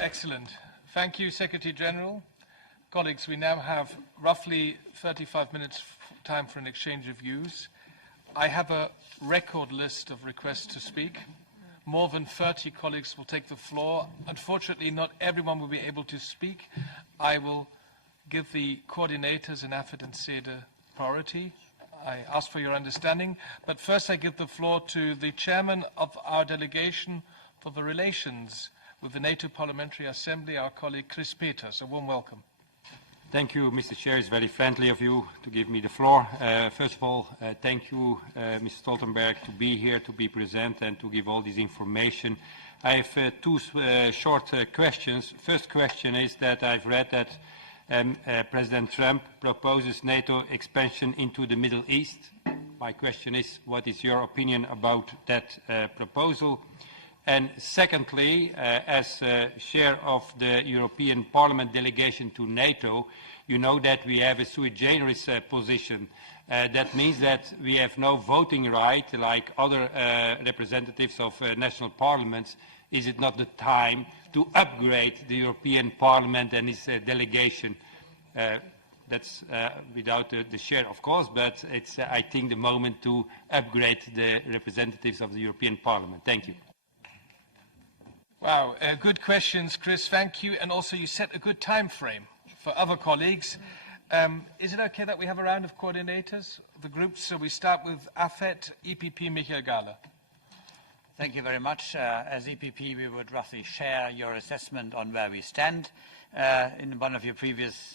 Excellent. Thank you, Secretary General. Colleagues, we now have roughly 35 minutes time for an exchange of views. I have a record list of requests to speak. More than 30 colleagues will take the floor. Unfortunately, not everyone will be able to speak. I will give the coordinators in AFET and SEDE priority. I ask for your understanding. But first, I give the floor to the chairman of our delegation for the relations with the NATO Parliamentary Assembly, our colleague Chris Peters. A warm welcome. Thank you, Mr. Chair. It's very friendly of you to give me the floor. First of all, thank you, Mr. Stoltenberg, to be here, to be present, and to give all this information. I have two short questions. First question is that I've read that President Trump proposes NATO expansion into the Middle East. My question is, what is your opinion about that proposal? And secondly, as chair of the European Parliament delegation to NATO, you know that we have a sui generis position. That means that we have no voting right like other representatives of national parliaments. Is it not the time to upgrade the European Parliament and its delegation? That's without the chair, of course, but it's, I think, the moment to upgrade the representatives of the European Parliament. Thank you. Wow, good questions, Chris. Thank you. And also, you set a good time frame for other colleagues. Is it okay that we have a round of coordinators, the groups? So we start with AFET, EPP, Michael Gahler. Thank you very much. As EPP, we would roughly share your assessment on where we stand. In one of your previous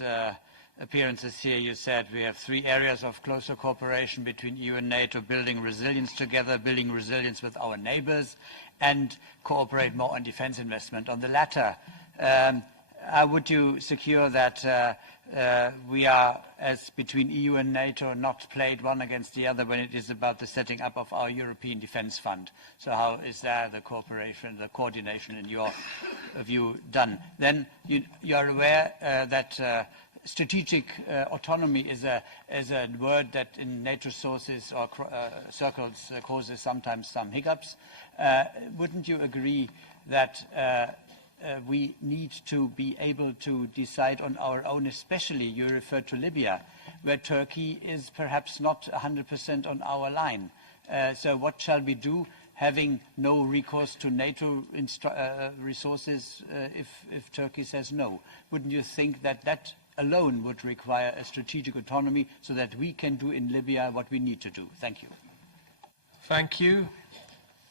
appearances here, you said we have 3 areas of closer cooperation between EU and NATO: building resilience together, building resilience with our neighbors, and cooperate more on defense investment. On the latter, how would you secure that we are, as between EU and NATO, not played one against the other when it is about the setting up of our European Defence Fund? So how is there the cooperation, the coordination in your view done? Then you are aware that strategic autonomy is a word that in NATO sources or circles causes sometimes some hiccups. Wouldn't you agree that we need to be able to decide on our own, especially you referred to Libya, where Turkey is perhaps not 100% on our line? So what shall we do, having no recourse to NATO resources if Turkey says no? Wouldn't you think that that alone would require a strategic autonomy so that we can do in Libya what we need to do? Thank you. Thank you.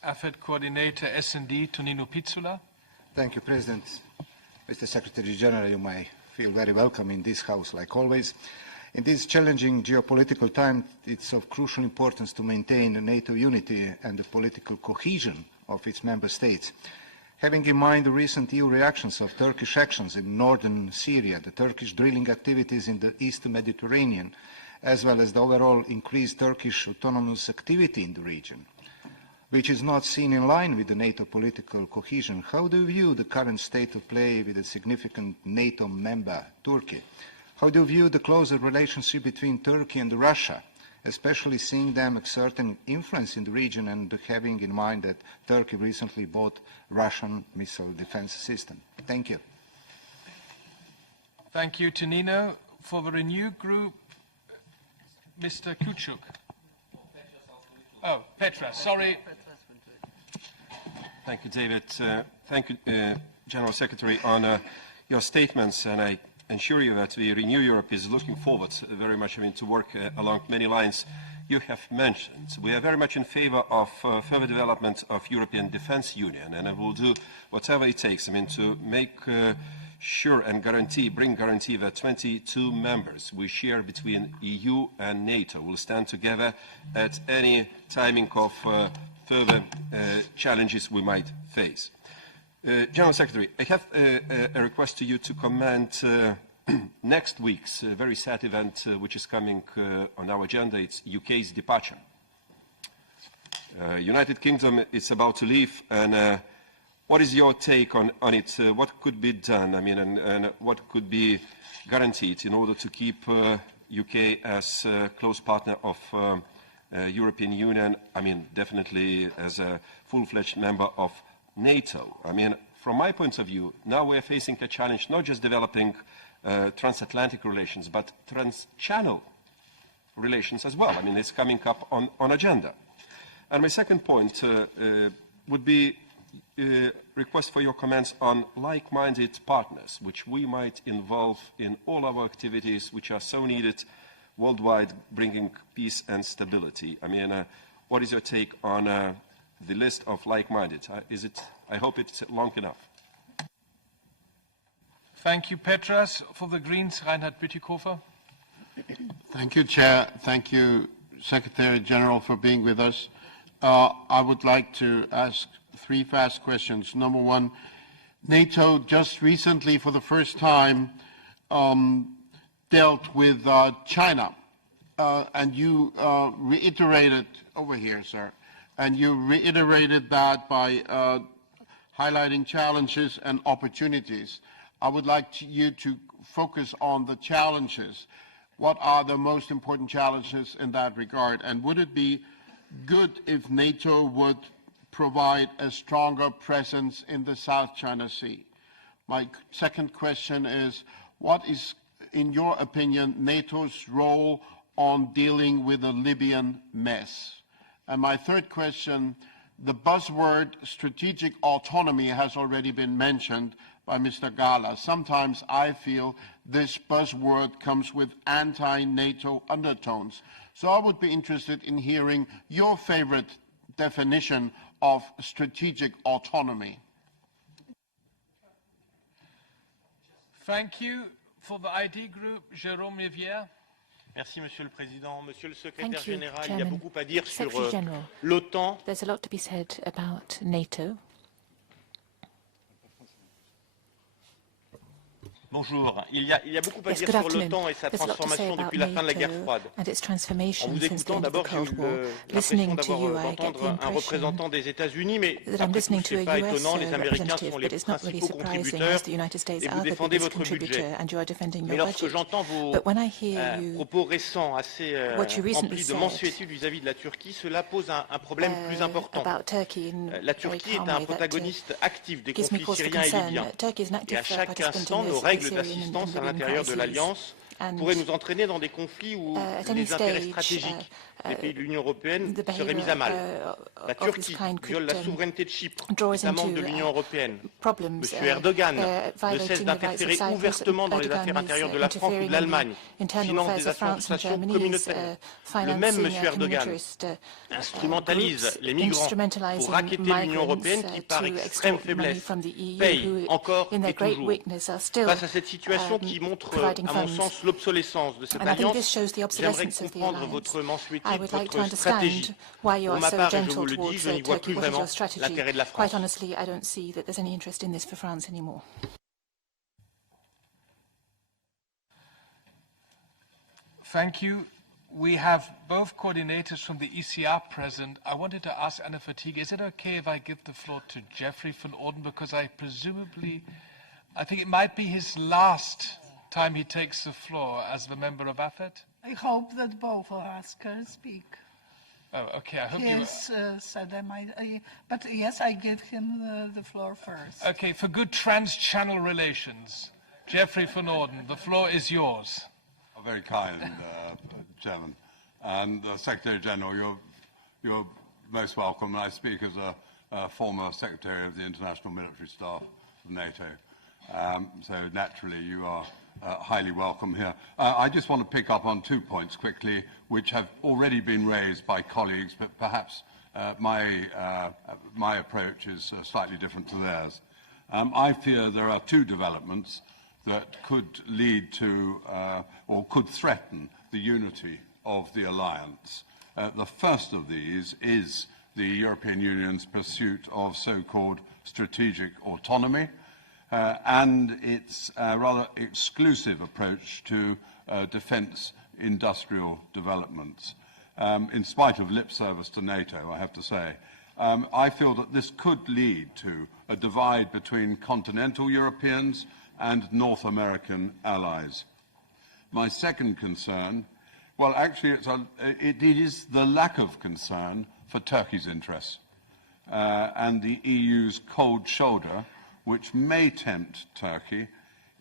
AFET Coordinator S&D, Tonino Pizzula. Thank you, President. Mr. Secretary General, you may feel very welcome in this House, like always. In this challenging geopolitical time, it's of crucial importance to maintain NATO unity and the political cohesion of its member states. Having in mind the recent EU reactions of Turkish actions in northern Syria, the Turkish drilling activities in the Eastern Mediterranean, as well as the overall increased Turkish autonomous activity in the region, which is not seen in line with the NATO political cohesion, how do you view the current state of play with a significant NATO member, Turkey? How do you view the closer relationship between Turkey and Russia, especially seeing them exerting influence in the region and having in mind that Turkey recently bought Russian missile defense system? Thank you. Thank you, Tonino. For the Renew Group, Mr. Kuchuk. Oh, Petra, sorry. Thank you, David. Thank you, General Secretary, on your statements, and I assure you that the Renew Europe is looking forward very much to work along many lines you have mentioned. We are very much in favor of further development of European Defence Union, and I will do whatever it takes to make sure and bring guarantee that 22 members we share between EU and NATO will stand together at any timing of further challenges we might face. General Secretary, I have a request to you to comment next week's very sad event which is coming on our agenda. It's UK's departure. United Kingdom is about to leave, and what is your take on it? What could be done, and what could be guaranteed in order to keep UK as a close partner of European Union, definitely as a full-fledged member of NATO? from my point of view, now we're facing a challenge, not just developing transatlantic relations, but trans-channel relations as well. I mean, it's coming up on agenda. And my second point would be request for your comments on like-minded partners, which we might involve in all our activities, which are so needed worldwide, bringing peace and stability. I mean, what is your take on the list of like-minded? I hope it's long enough. Thank you, Petras. For the Greens, Reinhard Bütikofer. Thank you, Chair. Thank you, Secretary General, for being with us. I would like to ask 3 fast questions. Number one, NATO just recently, for the first time, dealt with China. And you reiterated, over here, sir, and you reiterated that by highlighting challenges and opportunities. I would like you to focus on the challenges. What are the most important challenges in that regard? And would it be good if NATO would provide a stronger presence in the South China Sea? My second question is, what is, in your opinion, NATO's role on dealing with the Libyan mess? And my third question, the buzzword strategic autonomy has already been mentioned by Mr. Gala. Sometimes I feel this buzzword comes with anti-NATO undertones. So I would be interested in hearing your favorite definition of strategic autonomy. Thank you. For the ID group, Jérôme Rivière. Merci, Monsieur le Président. Monsieur le Secrétaire Thank you, Général, il y a Chairman. beaucoup à dire sur Secretary General, l'OTAN. there's a lot to be said about NATO. Bonjour. Il y a beaucoup à Yes, dire good sur afternoon. l'OTAN et sa There's a lot to say transformation about depuis la fin de la guerre NATO froide. and its En transformation vous since the écoutant, end of the d'abord, j'ai Cold eu War. l'impression Listening to you, d'avoir I get the d'entendre un impression représentant des États-Unis, mais that I'm après tout, listening ce to a n'est pas US étonnant. Les Américains representative, sont les but it's not really principaux surprising contributeurs as the United States et vous are the défendez biggest votre budget. contributor and you are defending Mais your lorsque budget. j'entends vos But when I hear you, propos récents assez what you recently emplis de said, mansuétude vis-à-vis de la Turquie, cela pose un problème plus important. about Turkey in La very Turquie est calm un way, protagoniste actif des gives me conflits cause for syriens et concern. libyens. Turkey is an Et active à chaque participant instant, in nos the règles Syrian d'assistance à and Libyan l'intérieur de crises. l'Alliance And pourraient nous entraîner dans des conflits où at any les intérêts stage, stratégiques des pays de l'Union européenne the seraient mis à mal. La of this Turquie kind viole could, la souveraineté de Chypre, draw us État membre de into, l'Union européenne. problems, M. Erdogan ne violating cesse the rights of d'interférer Cyprus. ouvertement dans les Erdogan affaires is, intérieures de la France ou interfering de l'Allemagne, in the internal finance affairs des of France and associations Germany, communautaires. Le même financing M. Erdogan communist instrumentalise groups, les migrants instrumentalizing pour racketter l'Union européenne migrants, qui, par to extrême extort money faiblesse, from the EU, paye who, encore in their et great toujours. weakness, are still Face à cette situation qui montre, providing à mon funds. sens, l'obsolescence de cette And I think this alliance, shows the j'aimerais obsolescence of the comprendre alliance. votre mensuétude, I would like to votre stratégie. understand why you Pour are ma so part, et je gentle vous le dis, towards je n'y vois Turkey. plus What is vraiment your strategy? l'intérêt de la Quite France. honestly, I don't see that there's any interest in this for France anymore. Thank you. We have both coordinators from the ECR present. I wanted to ask Anna Fatigue, is it okay if I give the floor to Jeffrey van Orden? Because I think it might be his last time he takes the floor as the member of AFET. I hope that both of us can speak. Oh, okay. I hope He has said but yes, I give him the floor first. Okay, for good trans-channel relations, Jeffrey van Orden, the floor is yours. Very kind, Chairman. And Secretary General, you're most welcome. I speak as a former Secretary of the International Military Staff of NATO. So naturally, you are highly welcome here. I just want to pick up on 2 points quickly, which have already been raised by colleagues, but perhaps my approach is slightly different to theirs. I fear there are 2 developments that could lead to or could threaten the unity of the alliance. The first of these is the European Union's pursuit of so-called strategic autonomy and its rather exclusive approach to defence industrial developments. In spite of lip service to NATO, I have to say, I feel that this could lead to a divide between continental Europeans and North American allies. My second concern, well, actually, it is the lack of concern for Turkey's interests and the EU's cold shoulder which may tempt Turkey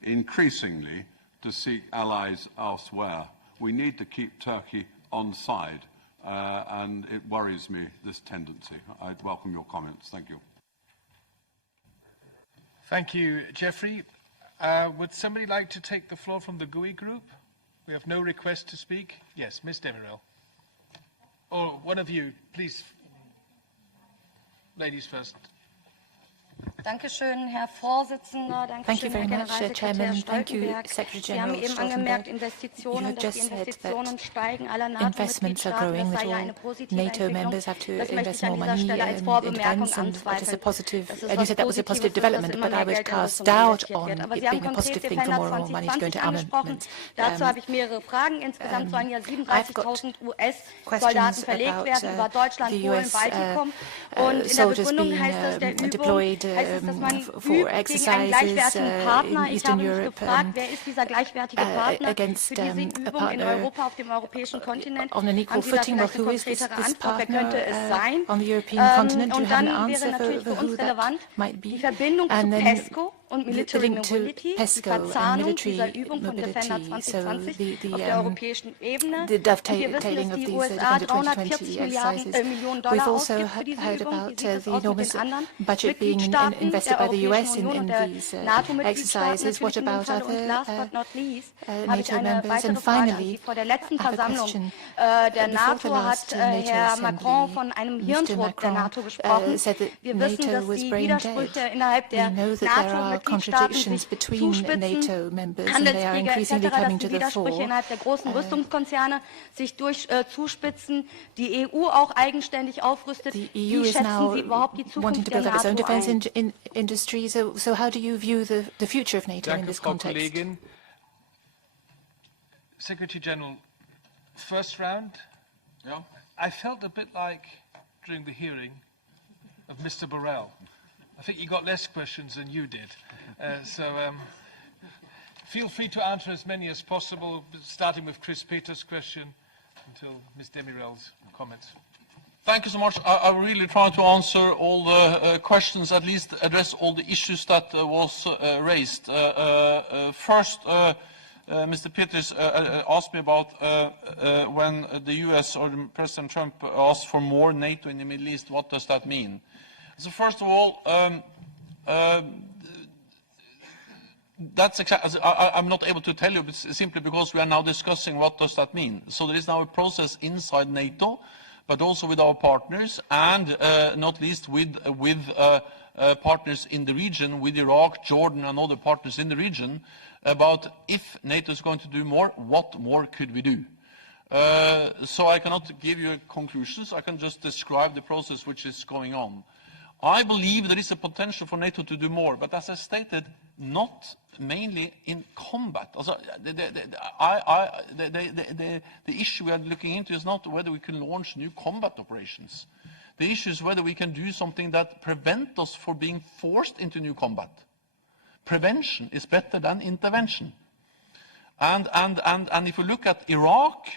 increasingly to seek allies elsewhere. We need to keep Turkey on side, and it worries me, this tendency. I'd welcome your comments. Thank you. Thank you, Jeffrey. Would somebody like to take the floor from the GUI group? We have no request to speak. Yes, Ms. Demirel. Or one of you, please. Ladies first. Dankeschön, Herr Vorsitzender. Thank you Dankeschön, very Herr much, Chairman. Thank you, Generalsekretär Secretary Stoltenberg. Sie haben General eben angemerkt, Stoltenberg. You Investitionen, have dass just die said Investitionen that steigen aller investments are NATO-Mitgliedstaaten. growing, Das that sei ja all eine positive NATO Entwicklung. members have to Das möchte invest ich an more dieser money Stelle als in Vorbemerkung defense, and that is a anzweifeln. positive, Das ist and you was said that was a positive Positives, dass development, immer but I mehr would Geld in cast Rüstung doubt investiert on wird. Aber it Sie haben being a positive konkret thing for Defender more money to go 2020 into angesprochen. armaments. Dazu habe ich mehrere Fragen. Insgesamt sollen ja I've got 37.000 US-Soldaten questions verlegt about werden über Deutschland, the Polen, US Baltikum. Und in der soldiers Begründung being heißt es, der Übung deployed heißt es, dass man for übt gegen einen exercises gleichwertigen Partner. in Ich Eastern habe mich Europe gefragt, wer ist dieser gleichwertige Partner against für diese a Übung in partner Europa, auf dem europäischen Kontinent? on an equal Haben Sie da footing. Well, vielleicht eine who is this konkretere Antwort? Wer partner könnte es sein? on the European continent? Do you Und have an dann wäre answer natürlich for für who uns that relevant might die be? Verbindung zu And then PESCO und the Military link to Mobility, die PESCO and Verzahnung military dieser Übung von Defender mobility. 2020 auf der europäischen Ebene. The Und wir wissen, dovetailing dass of die these USA Defender 340 2020 exercises. Millionen We've Dollar also ausgibt für diese heard Übung. Wie about sieht es the aus mit enormous den anderen budget being Mitgliedstaaten invested der by the Europäischen US Union und in der these NATO-Mitgliedstaaten exercises. What natürlich in dem about Falle? Und last other but not least habe ich NATO eine members? weitere And Frage an finally, Sie. Vor der letzten I have a Versammlung question. der Before the NATO last hat NATO Herr Macron assembly, von einem Mr. Hirntod der Macron NATO gesprochen. said that Wir wissen, NATO dass was die brain Widersprüche dead. innerhalb We der know that there are NATO-Mitgliedstaaten contradictions sich between zuspitzen, NATO members, and they are Handelskriege etc., increasingly dass coming die to the Widersprüche fore. innerhalb der großen Rüstungskonzerne sich zuspitzen, die EU auch eigenständig aufrüstet. The Wie EU is schätzen now Sie überhaupt die wanting Zukunft to der build up its own NATO defense ein? industry. So how do you view the future of NATO in Danke, this Frau context? Kollegin. Secretary General, first round. Yeah. I felt a bit like, during the hearing, of Mr. Borrell. I think he got less questions than you did. Feel free to answer as many as possible, starting with Chris Peters' question until Ms. Demirel's comments. Thank you so much. I will really try to answer all the questions, at least address all the issues that was raised. First, Mr. Peters asked me about when the US or President Trump asked for more NATO in the Middle East, what does that mean? So first of all, that's exactly, I'm not able to tell you simply because we are now discussing what does that mean. So there is now a process inside NATO, but also with our partners and not least with partners in the region, with Iraq, Jordan and other partners in the region, about if NATO is going to do more, what more could we do? So I cannot give you conclusions. I can just describe the process which is going on. I believe there is a potential for NATO to do more, but as I stated, not mainly in combat. Also, the issue we are looking into is not whether we can launch new combat operations. The issue is whether we can do something that prevents us from being forced into new combat. Prevention is better than intervention. And if you look at Iraq,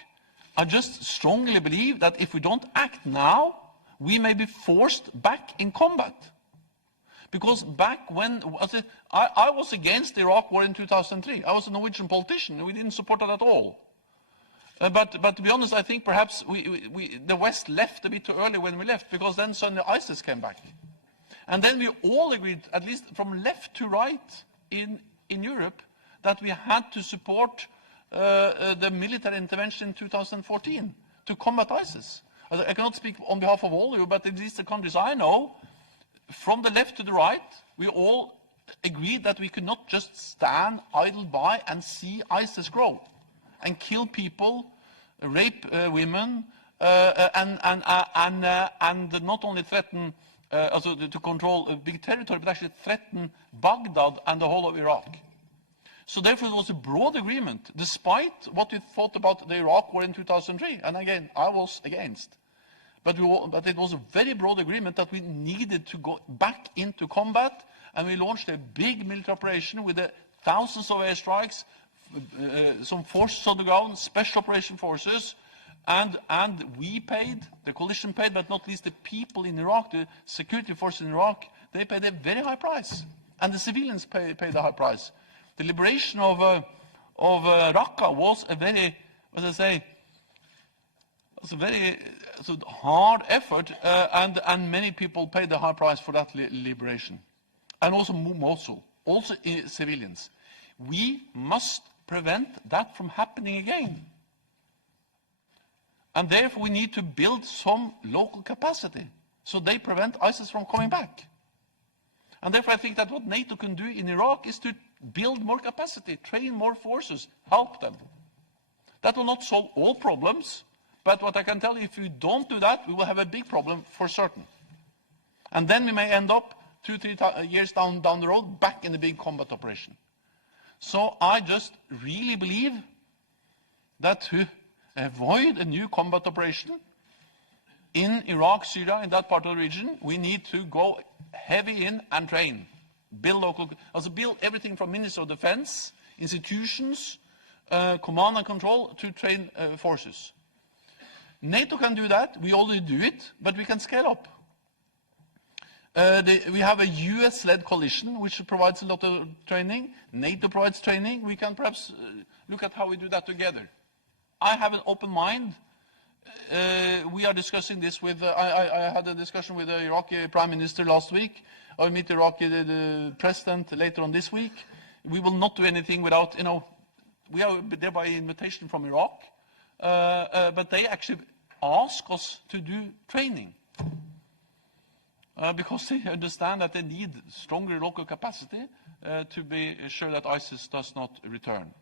I just strongly believe that if we don't act now, we may be forced back in combat. Because back when, I was against the Iraq war in 2003. I was a Norwegian politician. We didn't support that at all. But to be honest, I think perhaps the West left a bit too early when we left, because then suddenly ISIS came back. And then we all agreed, at least from left to right in Europe, that we had to support the military intervention in 2014 to combat ISIS. I cannot speak on behalf of all of you, but at least the countries I know, from the left to the right, we all agreed that we could not just stand idle by and see ISIS grow and kill people, rape women, and not only threaten to control a big territory, but actually threaten Baghdad and the whole of Iraq. So therefore, there was a broad agreement, despite what we thought about the Iraq war in 2003. And again, I was against. But it was a very broad agreement that we needed to go back into combat, and we launched a big military operation with thousands of airstrikes, some forces on the ground, special operation forces, and we paid, the coalition paid, but not least the people in Iraq, the security forces in Iraq, they paid a very high price. And the civilians pay the high price. The liberation of Raqqa was a very, was a very hard effort, and many people paid the high price for that liberation. And also Mosul, also civilians. We must prevent that from happening again. And therefore we need to build some local capacity so they prevent ISIS from coming back. And therefore I think that what NATO can do in Iraq is to build more capacity, train more forces, help them. That will not solve all problems, but what I can tell you, if we don't do that, we will have a big problem for certain. And then we may end up 2-3 years down the road back in the big combat operation. So I just really believe that to avoid a new combat operation in Iraq, Syria, in that part of the region, we need to go heavy in and train. Build local, also build everything from Ministry of Defense, institutions, command and control to train forces. NATO can do that. We already do it, but we can scale up. We have a US-led coalition which provides a lot of training. NATO provides training. We can perhaps look at how we do that together. I have an open mind. We are discussing this with, I had a discussion with the Iraqi Prime Minister last week. I'll meet the Iraqi the President later on this week. We will not do anything without, we are there by invitation from Iraq, but they actually ask us to do training. Because they understand that they need stronger local capacity to be sure that ISIS does not return.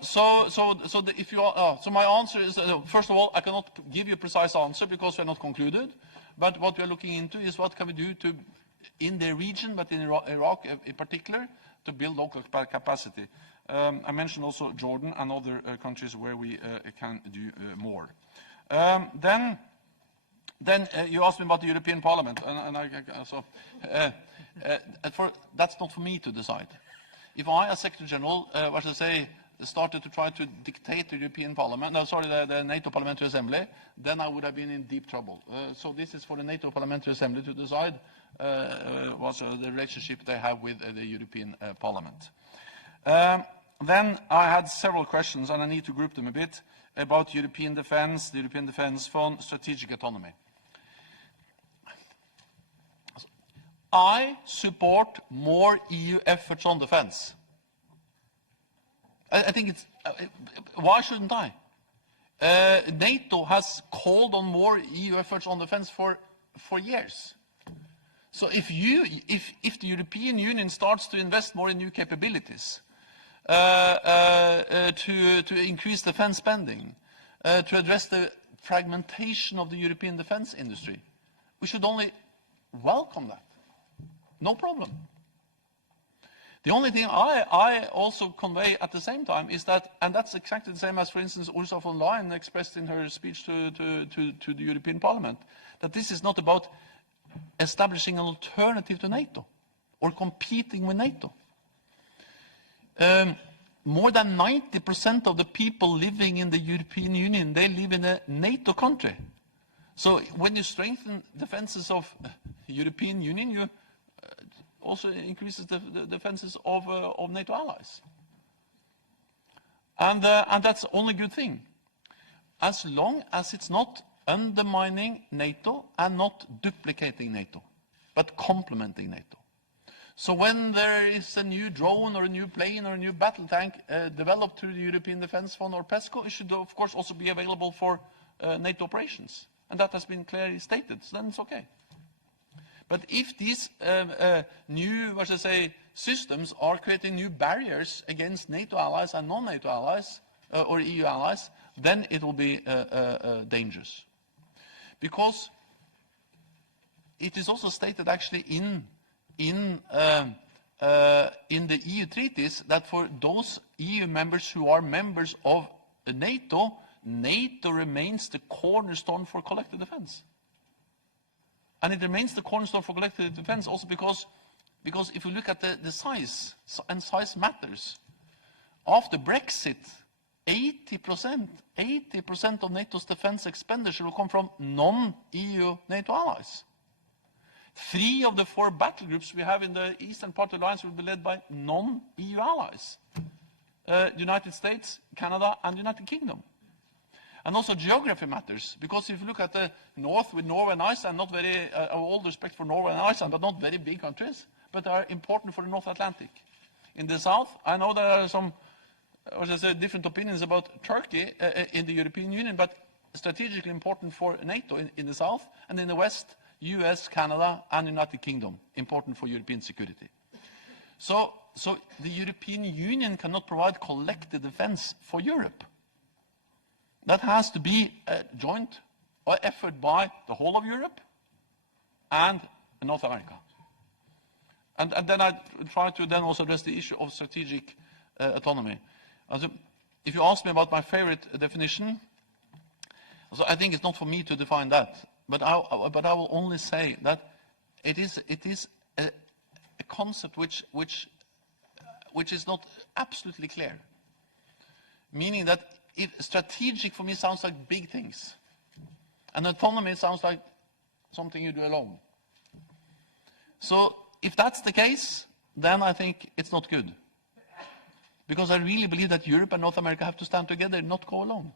So my answer is, first of all, I cannot give you a precise answer because we are not concluded. But what we are looking into is what can we do to, in the region, but in Iraq in particular, to build local capacity. I mentioned also Jordan and other countries where we can do more. Then you asked me about the European Parliament, that's not for me to decide. If I, as Secretary General, started to try to dictate the European Parliament, the NATO Parliamentary Assembly, then I would have been in deep trouble. So this is for the NATO Parliamentary Assembly to decide what's the relationship they have with the European Parliament. Then I had several questions, and I need to group them a bit, about European defense, the European Defense Fund, strategic autonomy. I support more EU efforts on defense. I think it's, why shouldn't I? NATO has called on more EU efforts on defense for years. So if the European Union starts to invest more in new capabilities, to increase defense spending, to address the fragmentation of the European defense industry, we should only welcome that. No problem. The only thing I also convey at the same time is that, and that's exactly the same as, for instance, Ursula von der Leyen expressed in her speech to the European Parliament, that this is not about establishing an alternative to NATO or competing with NATO. More than 90% of the people living in the European Union, they live in a NATO country. So when you strengthen defenses of the European Union, you also increases the defenses of NATO allies. And that's the only good thing. As long as it's not undermining NATO and not duplicating NATO, but complementing NATO. So when there is a new drone or a new plane or a new battle tank developed through the European Defence Fund or PESCO, it should of course also be available for NATO operations. And that has been clearly stated, so then it's okay. But if these new, systems are creating new barriers against NATO allies and non-NATO allies or EU allies, then it will be dangerous. Because it is also stated actually in the EU treaties that for those EU members who are members of NATO, NATO remains the cornerstone for collective defense. And it remains the cornerstone for collective defense also because if you look at the size, and size matters, after Brexit, 80% of NATO's defense expenditure will come from non-EU NATO allies. 3 of the 4 battle groups we have in the eastern part of the alliance will be led by non-EU allies. United States, Canada, and United Kingdom. And also geography matters, because if you look at the north with Norway and Iceland, not very, all respect for Norway and Iceland, but not very big countries, but are important for the North Atlantic. In the south, I know there are some, different opinions about Turkey in the European Union, but strategically important for NATO in the south, and in the west, US, Canada, and United Kingdom, important for European security. So the European Union cannot provide collective defense for Europe. That has to be a joint effort by the whole of Europe and North America. And then I try to then also address the issue of strategic autonomy. If you ask me about my favorite definition, so I think it's not for me to define that, but I will only say that it is a concept which is not absolutely clear. Meaning that strategic for me sounds like big things, and autonomy sounds like something you do alone. So if that's the case, then I think it's not good. Because I really believe that Europe and North America have to stand together and not go alone.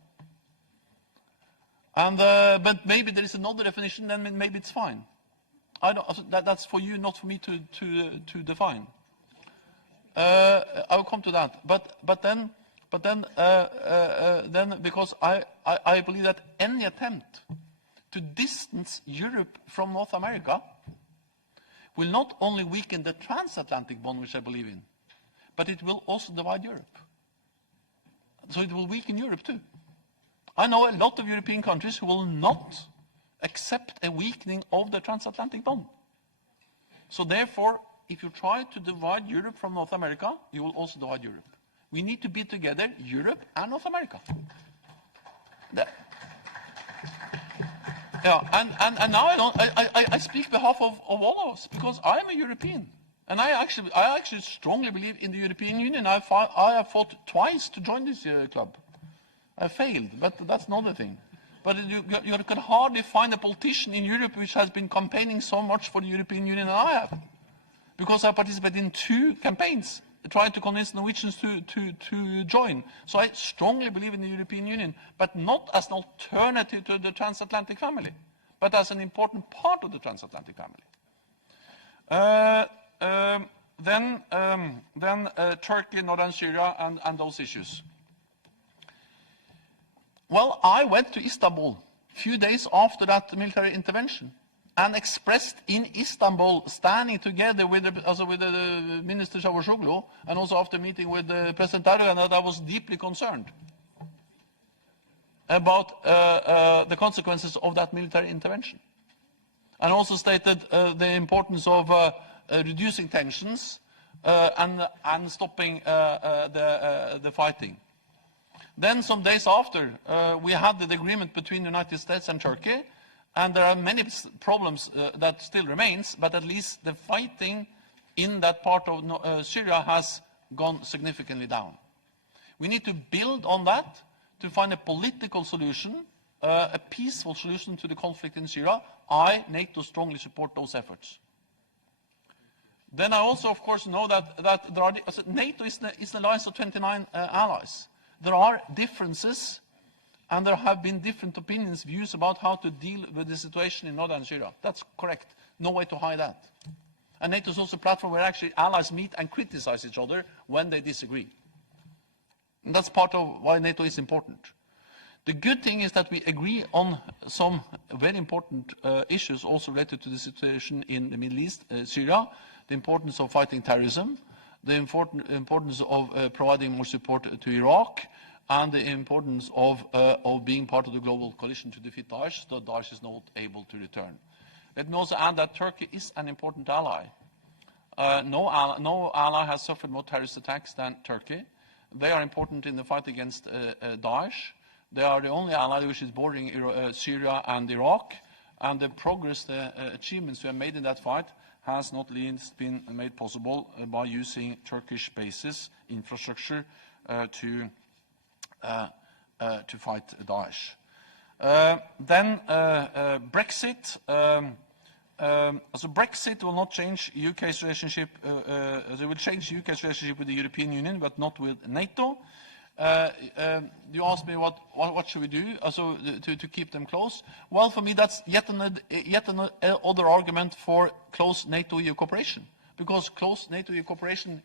And but maybe there is another definition, then maybe it's fine. I don't, that's for you, not for me to define. I will come to that. But then because I believe that any attempt to distance Europe from North America will not only weaken the transatlantic bond, which I believe in, but it will also divide Europe. So it will weaken Europe too. I know a lot of European countries who will not accept a weakening of the transatlantic bond. So therefore, if you try to divide Europe from North America, you will also divide Europe. We need to be together, Europe and North America. Yeah, and now I speak on behalf of all of us, because I am a European. And I actually strongly believe in the European Union. I have fought twice to join this club. I failed, but that's another thing. But you can hardly find a politician in Europe which has been campaigning so much for the European Union as I have. Because I participated in 2 campaigns, trying to convince Norwegians to join. So I strongly believe in the European Union, but not as an alternative to the transatlantic family, but as an important part of the transatlantic family. Then Turkey, Northern Syria, and those issues. Well, I went to Istanbul a few days after that military intervention and expressed in Istanbul, standing together with the Minister Çavuşoğlu, and also after meeting with President Erdogan, that I was deeply concerned about the consequences of that military intervention. And also stated the importance of reducing tensions and stopping the fighting. Then some days after, we had the agreement between the United States and Turkey, and there are many problems that still remains, but at least the fighting in that part of Syria has gone significantly down. We need to build on that to find a political solution, a peaceful solution to the conflict in Syria. NATO strongly support those efforts. Then I also, of course, know that there are, NATO is the alliance of 29 allies. There are differences, and there have been different opinions, views about how to deal with the situation in northern Syria. That's correct. No way to hide that. And NATO is also a platform where actually allies meet and criticize each other when they disagree. And that's part of why NATO is important. The good thing is that we agree on some very important issues also related to the situation in the Middle East, Syria, the importance of fighting terrorism, the importance of providing more support to Iraq, and the importance of being part of the global coalition to defeat Daesh, so Daesh is not able to return. Let me also add that Turkey is an important ally. No ally has suffered more terrorist attacks than Turkey. They are important in the fight against Daesh. They are the only ally which is bordering Syria and Iraq, and the progress, the achievements we have made in that fight has not least been made possible by using Turkish bases, infrastructure, to fight Daesh. Then Brexit. So Brexit will not change UK's relationship. It will change UK's relationship with the European Union, but not with NATO. You asked me what should we do to keep them close. Well, for me, that's yet another argument for close NATO-EU cooperation, because close NATO-EU cooperation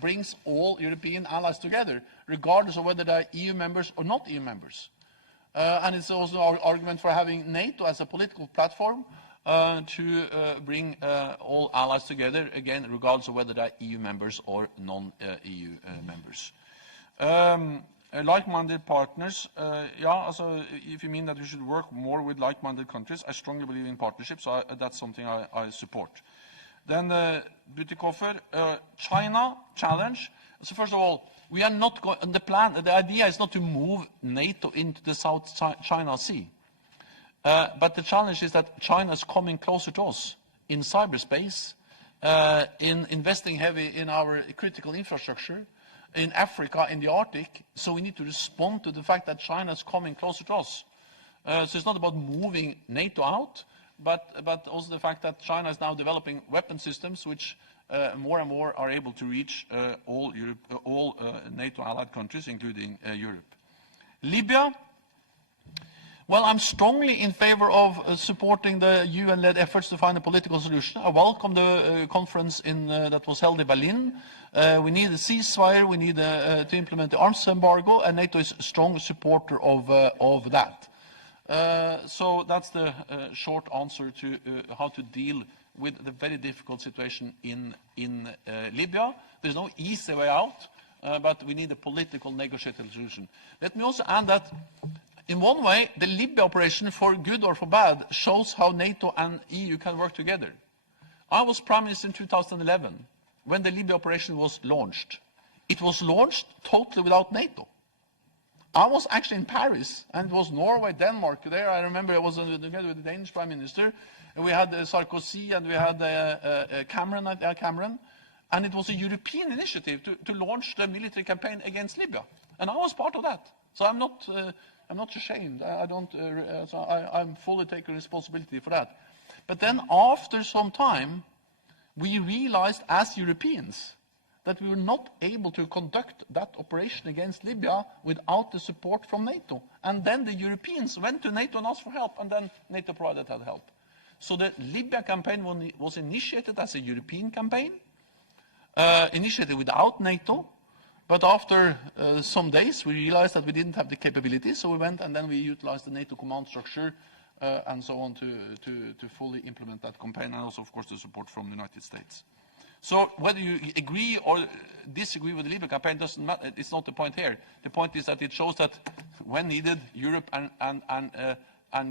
brings all European allies together, regardless of whether they're EU members or not EU members. And it's also our argument for having NATO as a political platform to bring all allies together, again, regardless of whether they're EU members or non-EU members. Like-minded partners, if you mean that we should work more with like-minded countries, I strongly believe in partnerships, so that's something I support. Then Butikoffer, China challenge. So first of all, we are not going, the idea is not to move NATO into the South China Sea. But the challenge is that China is coming closer to us in cyberspace, in investing heavy in our critical infrastructure, in Africa, in the Arctic. So we need to respond to the fact that China is coming closer to us. So it's not about moving NATO out, but also the fact that China is now developing weapon systems which more and more are able to reach all NATO allied countries, including Europe. Libya. Well, I'm strongly in favor of supporting the UN-led efforts to find a political solution. I welcome the conference that was held in Berlin. We need a ceasefire, we need to implement the arms embargo, and NATO is a strong supporter of that. So that's the short answer to how to deal with the very difficult situation in Libya. There's no easy way out, but we need a political negotiated solution. Let me also add that in one way, the Libya operation, for good or for bad, shows how NATO and EU can work together. I was Prime Minister in 2011 when the Libya operation was launched. It was launched totally without NATO. I was actually in Paris, and it was Norway, Denmark. There, I remember I was together with the Danish Prime Minister, and we had Sarkozy, and we had Cameron, and it was a European initiative to launch the military campaign against Libya. And I was part of that. So I'm not ashamed. I'm fully taking responsibility for that. But then after some time, we realized as Europeans that we were not able to conduct that operation against Libya without the support from NATO. And then the Europeans went to NATO and asked for help, and then NATO provided that help. So the Libya campaign was initiated as a European campaign, initiated without NATO. But after some days, we realized that we didn't have the capabilities, so we went and then we utilized the NATO command structure and so on to fully implement that campaign, and also, of course, the support from the United States. So whether you agree or disagree with the Libya campaign doesn't matter. It's not the point here. The point is that it shows that when needed, Europe and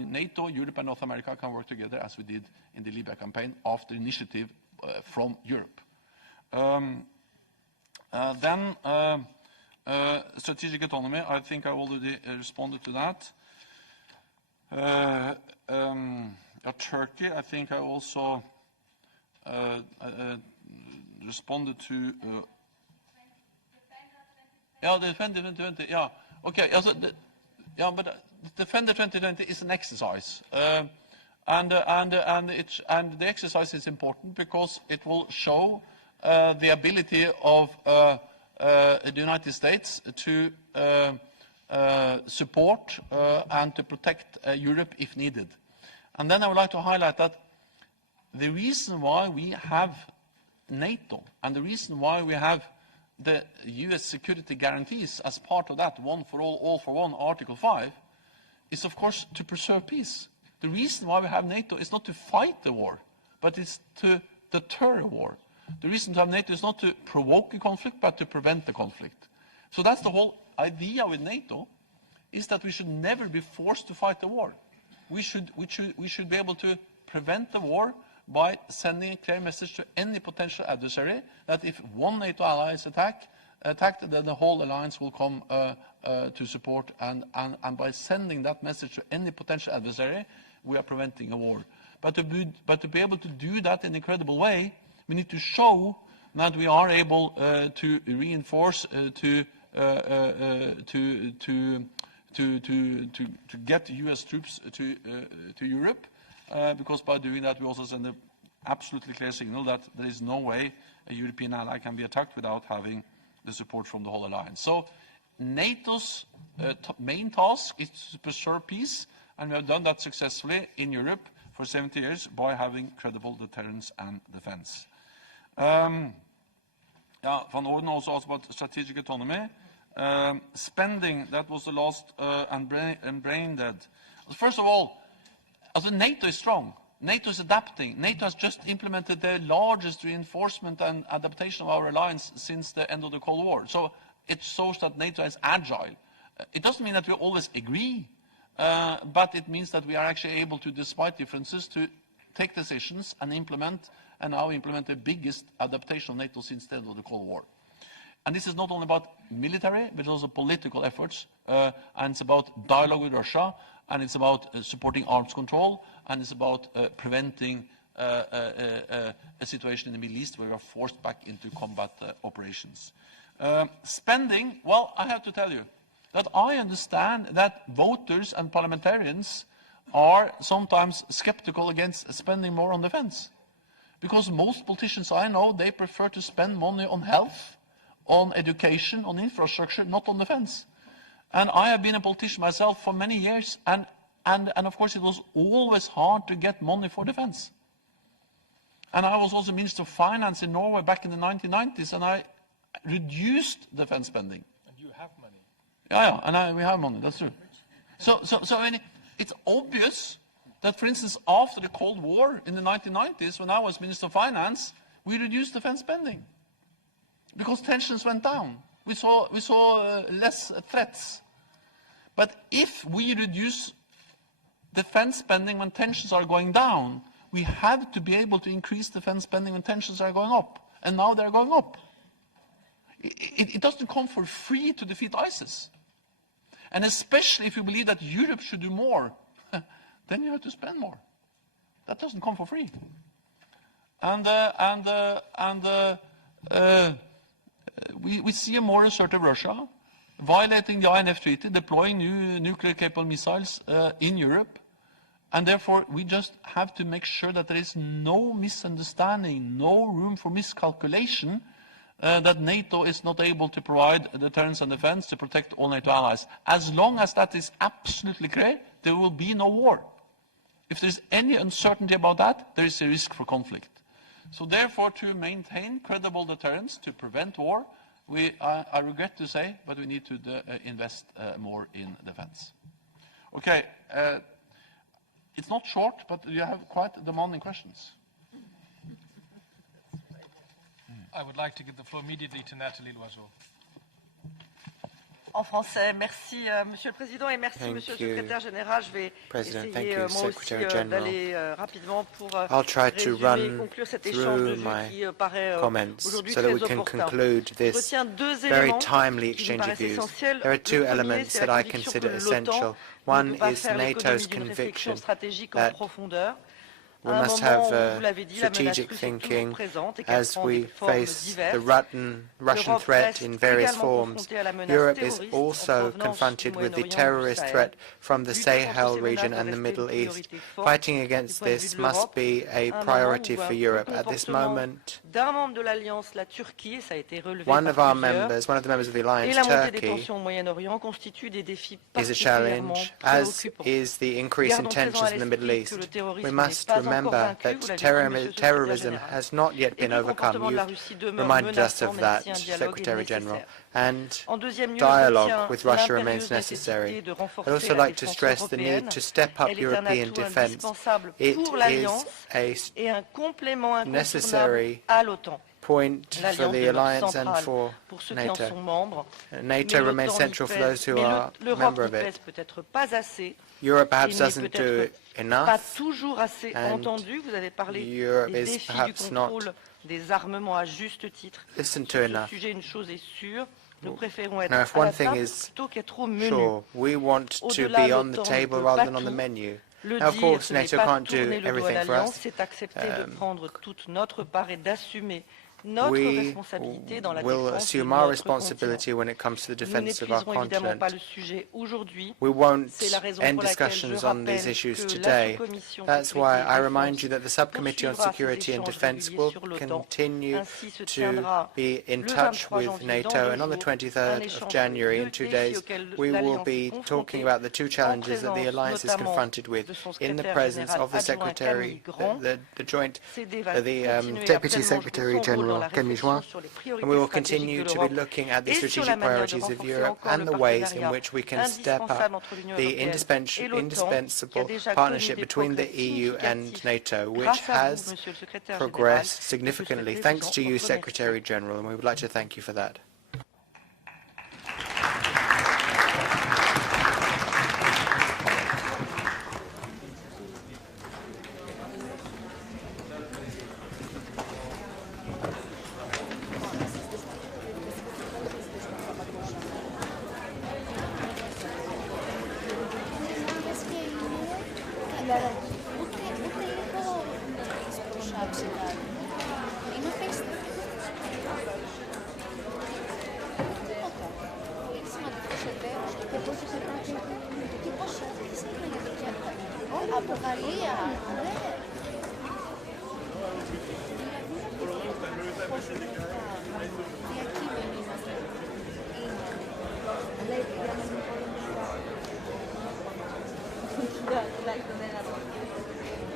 NATO, Europe and North America can work together as we did in the Libya campaign after initiative from Europe. Then strategic autonomy, I think I already responded to that. Turkey, I think I also responded to. The Defender 2020, yeah. Okay, but the Defender 2020 is an exercise. And the exercise is important because it will show the ability of the United States to support and to protect Europe if needed. And then I would like to highlight that the reason why we have NATO and the reason why we have the US security guarantees as part of that, one for all for one, Article 5, is of course to preserve peace. The reason why we have NATO is not to fight the war, but it's to deter a war. The reason to have NATO is not to provoke a conflict, but to prevent the conflict. So that's the whole idea with NATO, is that we should never be forced to fight the war. We should be able to prevent the war by sending a clear message to any potential adversary that if one NATO ally is attacked, then the whole alliance will come to support. And by sending that message to any potential adversary, we are preventing a war. But to be able to do that in a credible way, we need to show that we are able to reinforce, to get US troops to Europe, because by doing that we also send an absolutely clear signal that there is no way a European ally can be attacked without having the support from the whole alliance. So NATO's main task is to preserve peace, and we have done that successfully in Europe for 70 years by having credible deterrence and defense. Van Orden also asked about strategic autonomy. Spending, that was the last, and brain dead. First of all, NATO is strong. NATO is adapting. NATO has just implemented the largest reinforcement and adaptation of our alliance since the end of the Cold War. So it shows that NATO is agile. It doesn't mean that we always agree, but it means that we are actually able to, despite differences, to take decisions and implement, and now implement the biggest adaptation of NATO since the end of the Cold War. And this is not only about military, but also political efforts, and it's about dialogue with Russia, and it's about supporting arms control, and it's about preventing a situation in the Middle East where we are forced back into combat operations. Spending, well, I have to tell you that I understand that voters and parliamentarians are sometimes skeptical against spending more on defense. Because most politicians I know, they prefer to spend money on health, on education, on infrastructure, not on defense. And I have been a politician myself for many years, and of course it was always hard to get money for defense. And I was also Minister of Finance in Norway back in the 1990s, and I reduced defense spending. And you have money. Yeah, and we have money, that's true. So I mean, it's obvious that, for instance, after the Cold War in the 1990s, when I was Minister of Finance, we reduced defense spending because tensions went down. We saw less threats. But if we reduce defense spending when tensions are going down, we have to be able to increase defense spending when tensions are going up. And now they're going up. It doesn't come for free to defeat ISIS. And especially if you believe that Europe should do more, then you have to spend more. That doesn't come for free. We see a more assertive Russia, violating the INF Treaty, deploying new nuclear-capable missiles in Europe. And therefore, we just have to make sure that there is no misunderstanding, no room for miscalculation, that NATO is not able to provide deterrence and defense to protect all NATO allies. As long as that is absolutely clear, there will be no war. If there is any uncertainty about that, there is a risk for conflict. So therefore, to maintain credible deterrence, to prevent war, I regret to say, but we need to invest more in defense. Okay, it's not short, but you have quite demanding questions. I would like to give the floor immediately to Nathalie Loiseau. En français, merci Monsieur le Président et merci Monsieur le Secrétaire Général. Je vais essayer moi aussi d'aller rapidement pour résumer et conclure cet échange de vues qui paraît aujourd'hui très opportun. Je retiens deux éléments qui me paraissent essentiels. Le premier, c'est la conviction que l'OTAN ne peut pas faire l'économie d'une réflexion stratégique en profondeur. We must have strategic thinking as we face the Russian threat in various forms. Europe is also confronted with the terrorist threat from the Sahel region and the Middle East. Fighting against this must be a priority for Europe. At this moment, one of the members of the alliance, Turkey, is a challenge, as is the increase in tensions in the Middle East. We must remember that terrorism has not yet been overcome. You reminded us of that, Secretary General. And dialogue with Russia remains necessary. I'd also like to stress the need to step up European defense. It is a necessary point for the alliance and for NATO. NATO remains central for those who are a member of it. Europe perhaps doesn't do enough, and Europe is perhaps not listened to enough. Now, if one thing is sure, we want to be on the table rather than on the menu. Now, of course, NATO can't do everything for us. we will assume our responsibility when it comes to the defense of our continent. We won't end discussions on these issues today. That's why I remind you that the Subcommittee on Security and Defense will continue to be in touch with NATO, and on the 23rd of January, in 2 days, we will be talking about the two challenges that the alliance is confronted with in the presence of the Secretary, the Deputy Secretary General, and we will continue to be looking at the strategic priorities of Europe and the ways in which we can step up the indispensable partnership between the EU and NATO, which has progressed significantly thanks to you, Secretary General, and we would like to thank you for that.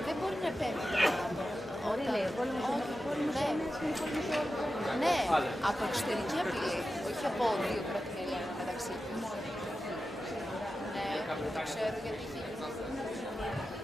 Δεν μπορεί να επέμβει. Ναι, από εξωτερική απειλή, όχι από δύο κράτη-μέλη μεταξύ τους. Ναι, το ξέρω γιατί είχε γίνει.